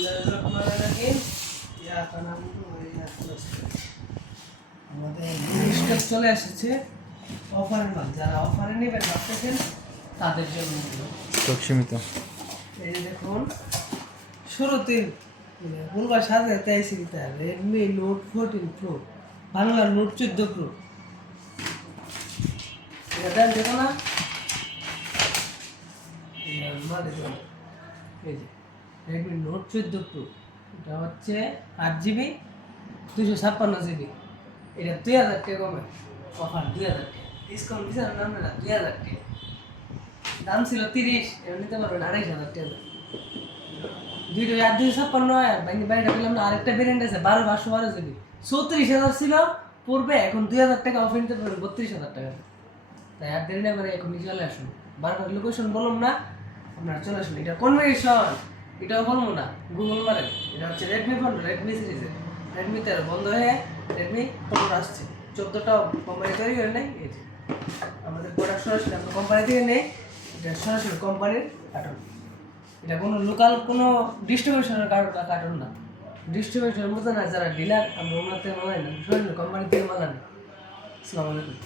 বিসমিল্লাহিররহমানিররহিম। ইয়া কানাবুদু ওয়া ইয়্যাকা নাস্তাঈন। আমাদের স্টক চলে এসেছে অফারের মাল। যারা অফারে নেবেন ভাবতেছেন তাদের জন্য স্টক সীমিত। এই যে দেখুন শুরুতেই পুরবা সাজাতে আইসি Redmi note 14 pro, Bangla note 14 pro. এটা দেন দেখো না, এই যে রেডমি নোট 14 প্রো, এটা হচ্ছে 8GB 256GB। এটা 2000 টাকা কমে অফার, 2000 টাকা ডিসকাউন্ট দিচ্ছে না, না 2000 টাকা। দাম ছিল 30, এবার নিতে পারবেন 2500 টাকা। দুইটা 8256 আর বাইরে পেলাম না। আরেকটা ভেরিয়েন্ট আছে 12/512GB, 34,000 ছিল পূর্বে, এখন 2000 টাকা অফার নিতে পারবেন 32,000 টাকা। তাই আর দেরি না করে এখনই চলে আসুন। বারবার লোকেশন বললাম না, আপনারা চলে আসুন। এটা কনভার্সন, এটাও বলবো না, গুগল মারেন। এটা হচ্ছে রেডমি ফোন, রেডমি সিরিজের রেডমি 13 বন্ধ হয়ে রেডমি 15 আসছে। 14টা কোম্পানি তৈরি করে নেই। এই যে আমাদের প্রোডাক্ট সরাসরি আমরা কোম্পানি থেকে নেই, এটা সরাসরি কোম্পানির কার্টন। এটা কোনো লোকাল কোনো ডিস্ট্রিবিউশনের কার্টন না, ডিস্ট্রিবিউশনের মতো না। যারা ডিলার আমরা ওনার থেকে মালাই না, সরাসরি কোম্পানি থেকে মালা নেই। আসসালামু আলাইকুম।